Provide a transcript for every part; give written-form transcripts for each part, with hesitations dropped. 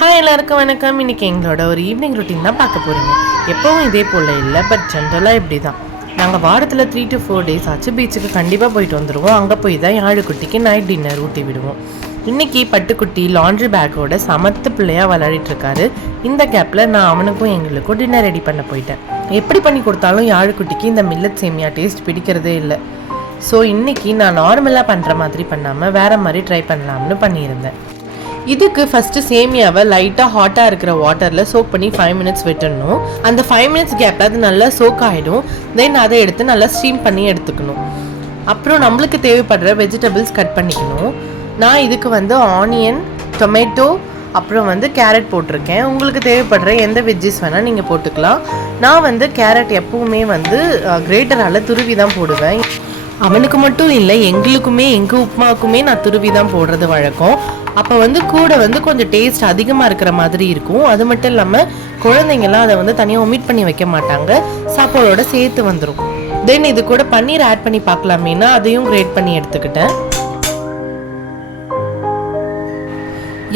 Hi எல்லாருக்கும் வணக்கம். இன்றைக்கி எங்களோட ஒரு ஈவினிங் ரொட்டீன் தான் பார்க்க போகிறீங்க. எப்போவும் இதே போல் இல்லை, பட் ஜென்ரலாக இப்படி தான். நாங்கள் வாரத்தில் 3 to 4 days ஆச்சு பீச்சுக்கு கண்டிப்பாக போயிட்டு வந்துடுவோம். அங்கே போய் தான் யாழுக்குட்டிக்கு நைட் டின்னர் ஊட்டி விடுவோம். இன்றைக்கி பட்டுக்குட்டி லாண்ட்ரி பேக்கோட சமத்து பிள்ளையாக விளையாடிட்டுருக்காரு. இந்த கேப்பில் நான் அவனுக்கும் எங்களுக்கும் டின்னர் ரெடி பண்ண போயிட்டேன். எப்படி பண்ணி கொடுத்தாலும் யாழுக்குட்டிக்கு இந்த மில்லட் சேமியா டேஸ்ட் பிடிக்கிறதே இல்லை. ஸோ இன்றைக்கி நான் நார்மலாக பண்ணுற மாதிரி பண்ணாமல் வேறு மாதிரி ட்ரை பண்ணலாம்னு பண்ணியிருந்தேன். இதுக்கு ஃபஸ்ட்டு சேமியாவை லைட்டாக ஹாட்டாக இருக்கிற வாட்டரில் சோக் பண்ணி 5 minutes விட்டுடணும். அந்த 5 minutes கேப்பில் அது நல்லா சோக் ஆகிடும். தென் அதை எடுத்து நல்லா ஸ்டீம் பண்ணி எடுத்துக்கணும். அப்புறம் நம்மளுக்கு தேவைப்படுற வெஜிடபிள்ஸ் கட் பண்ணிக்கணும். நான் இதுக்கு ஆனியன், டொமேட்டோ, அப்புறம் கேரட் போட்டிருக்கேன். உங்களுக்கு தேவைப்படுற எந்த வெஜ்ஜஸ் வேணால் நீங்கள் போட்டுக்கலாம். நான் கேரட் எப்பவுமே கிரேட்டரால் துருவி தான் போடுவேன். அவனுக்கு மட்டும் இல்லை, எங்களுக்குமே எங்கள் உப்புமாவுக்குமே நான் துருவி தான் போடுறது வழக்கம். அப்போ கூட கொஞ்சம் டேஸ்ட் அதிகமாக இருக்கிற மாதிரி இருக்கும். அது மட்டும் இல்லாமல் குழந்தைங்கள்லாம் அதை தனியாக ஒமிட் பண்ணி வைக்க மாட்டாங்க, சாப்பாடோட சேர்த்து வந்துடும். தென் இது கூட பன்னீர் ஆட் பண்ணி பார்க்கலாமேனா அதையும் கிரேட் பண்ணி எடுத்துக்கிட்டேன்.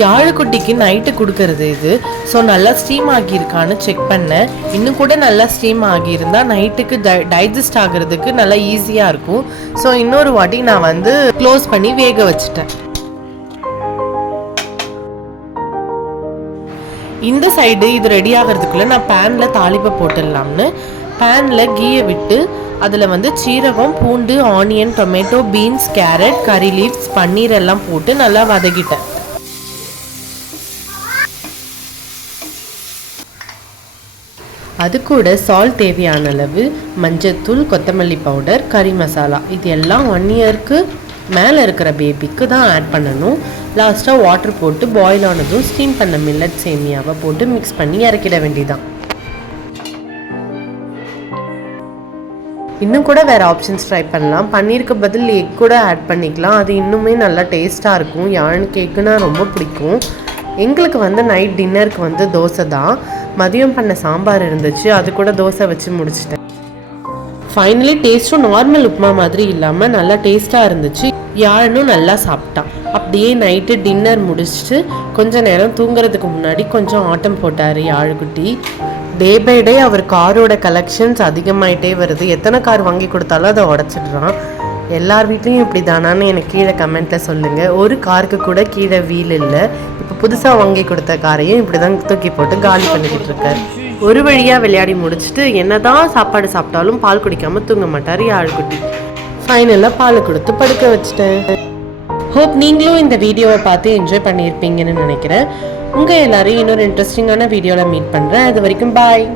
யாழுக்குட்டிக்கு நைட்டு கொடுக்கறது இது. ஸோ நல்லா ஸ்டீம் ஆகியிருக்கான்னு செக் பண்ணேன். இன்னும் கூட நல்லா ஸ்டீம் ஆகியிருந்தால் நைட்டுக்கு டைஜஸ்ட் ஆகிறதுக்கு நல்லா ஈஸியாக இருக்கும். ஸோ இன்னொரு வாட்டி நான் க்ளோஸ் பண்ணி வேக வச்சுட்டேன். இந்த சைடு இது ரெடி ஆகிறதுக்குள்ளே நான் பேனில் தாளிப்பை போட்டுடலாம்னு பேனில் கீயை விட்டு அதில் சீரகம், பூண்டு, onion, tomato, beans, carrot, curry leaves, paneer எல்லாம் போட்டு நல்லா வதக்கிட்டேன். அது கூட சால்ட் தேவையான அளவு, மஞ்சத்தூள், கொத்தமல்லி பவுடர், கறி மசாலா, இது எல்லாம் 1 yearக்கு மேலே இருக்கிற பேபிக்கு தான் ஆட் பண்ணணும். லாஸ்ட்டாக வாட்டர் போட்டு பாயில் ஆனதும் ஸ்டீம் பண்ண மில்லட் சேமியாவை போட்டு மிக்ஸ் பண்ணி இறக்கிட வேண்டியதான். இன்னும் கூட வேறு ஆப்ஷன்ஸ் ட்ரை பண்ணலாம். பன்னீருக்கு பதில் எக் கூட ஆட் பண்ணிக்கலாம். அது இன்னுமே நல்லா டேஸ்ட்டாக இருக்கும். யாழுக்கு எக்குன்னா ரொம்ப பிடிக்கும். எங்களுக்கு நைட் டின்னருக்கு தோசை தான். மதியம் பண்ண சாம்பார் இருந்துச்சு, அது கூட தோசை வச்சு முடிச்சிட்டேன். ஃபைனலி டேஸ்ட்டும் நார்மல் உப்புமா மாதிரி இல்லாமல் நல்லா டேஸ்ட்டாக இருந்துச்சு. யாழும் நல்லா சாப்பிட்டான். அப்படியே நைட்டு டின்னர் முடிச்சுட்டு கொஞ்சம் நேரம் தூங்குறதுக்கு முன்னாடி கொஞ்சம் ஆட்டம் போட்டார் யாழுக்குட்டி. டே பை டே அவர் காரோட கலெக்ஷன்ஸ் அதிகமாகிட்டே வருது. எத்தனை கார் வாங்கி கொடுத்தாலும் அதை உடச்சிடுறான். எல்லார் வீட்லேயும் இப்படி தானான்னு எனக்கு கீழே கமெண்ட்டில் சொல்லுங்கள். ஒரு காருக்கு கூட கீழே வீல் இல்லை. இப்போ புதுசாக வாங்கி கொடுத்த காரையும் இப்படி தான் தூக்கி போட்டு காலி பண்ணிக்கிட்டு இருக்கார். ஒரு வழியாக விளையாடி முடிச்சுட்டு என்னதான் சாப்பாடு சாப்பிட்டாலும் பால் குடிக்காமல் தூங்க மாட்டார் யாழ்குட்டி. ஃபைனலாக பால் கொடுத்து படுக்க வச்சுட்டேன். ஹோப் நீங்களும் இந்த வீடியோவை பார்த்து என்ஜாய் பண்ணியிருப்பீங்கன்னு நினைக்கிறேன். உங்கள் எல்லாரையும் இன்னொரு இன்ட்ரெஸ்டிங்கான வீடியோவில் மீட் பண்ணுறேன். அது வரைக்கும் பாய்.